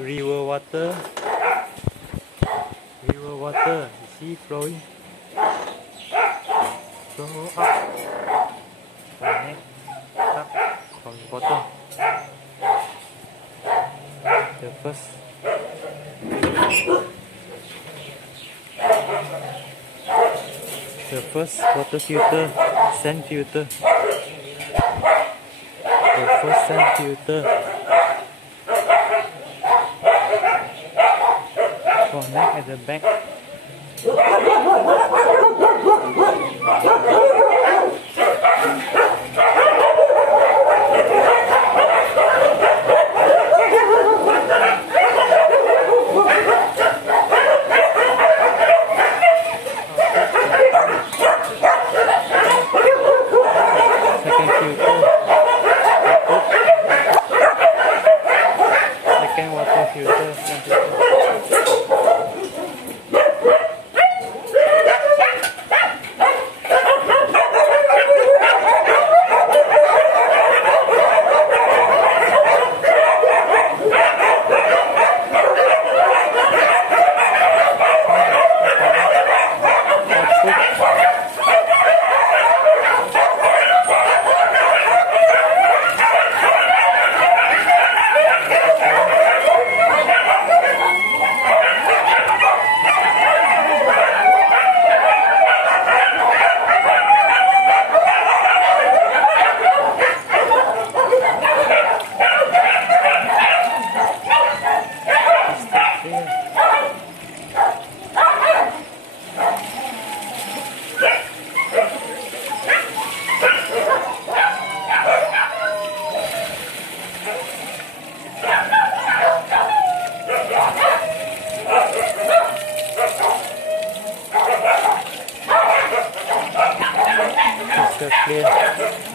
river water. River water, you see flowing. Flow up. Connect up from the bottom. The first. The first water filter, sand filter. The first sand filter. Connect at the back. Second filter. Second water filter. Clear.